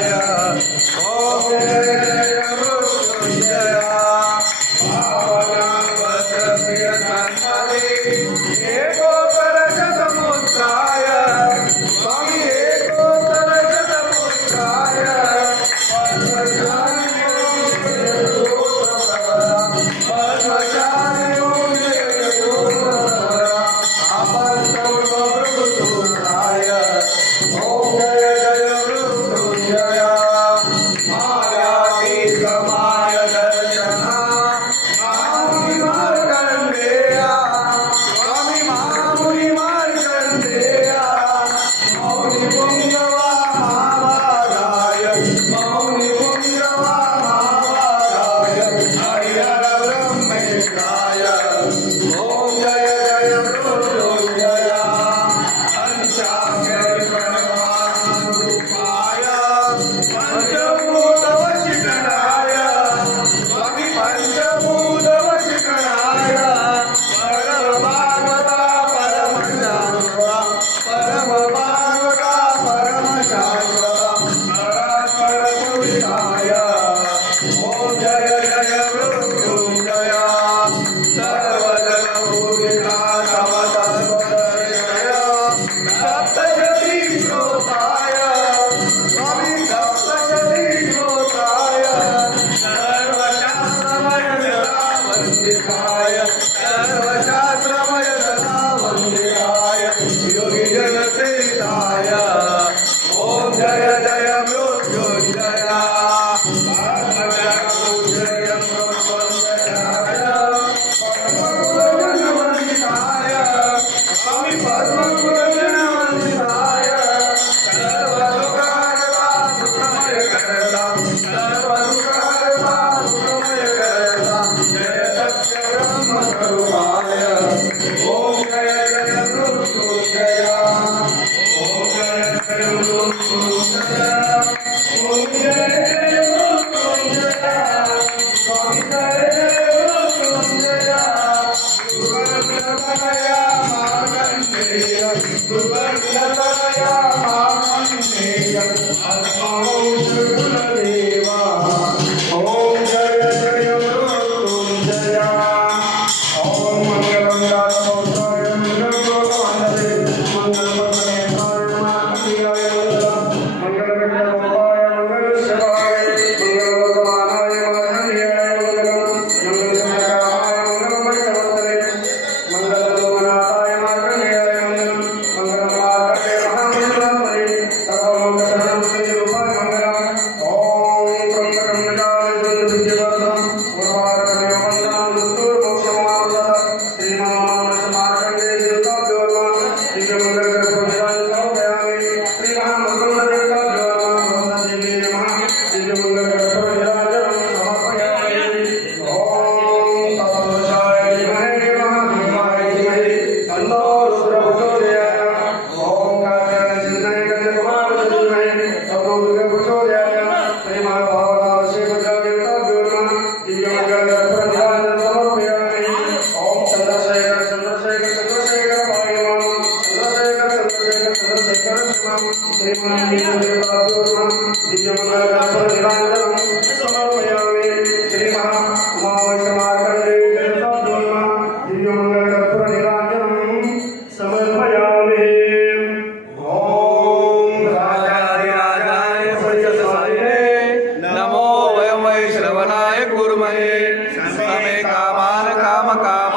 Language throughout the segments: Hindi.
Oh, yeah. Yeah. समे कामान काम काम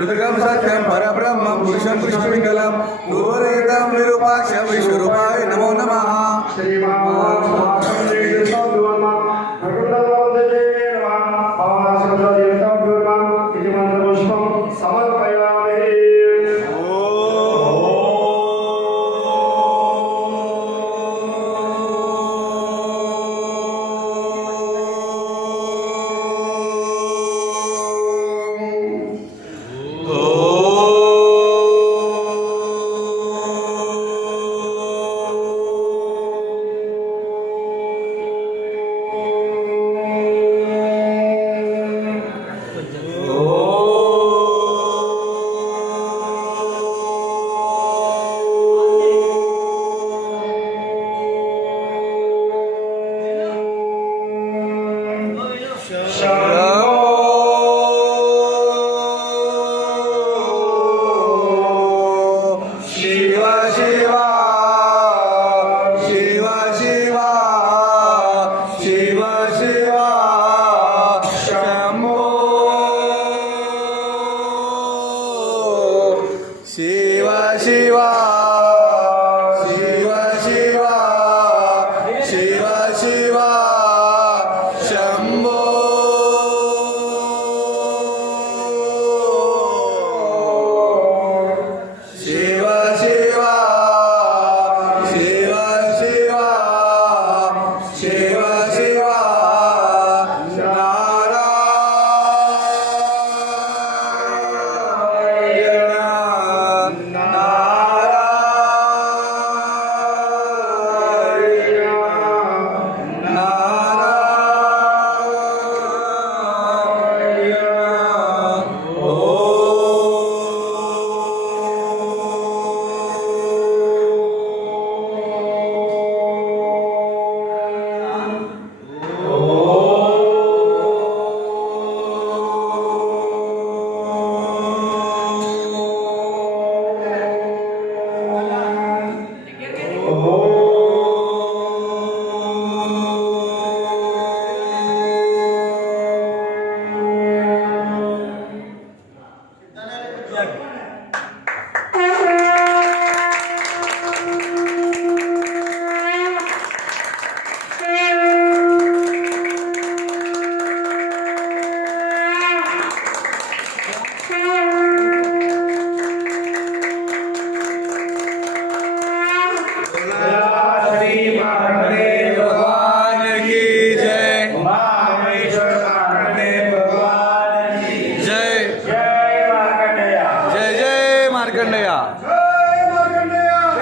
पृथ्वी सत्यम पर ब्रह्म पुरुष परब्रह्मं पुरुषं गोरेता गुरुरेतां विश्व रूपा 私は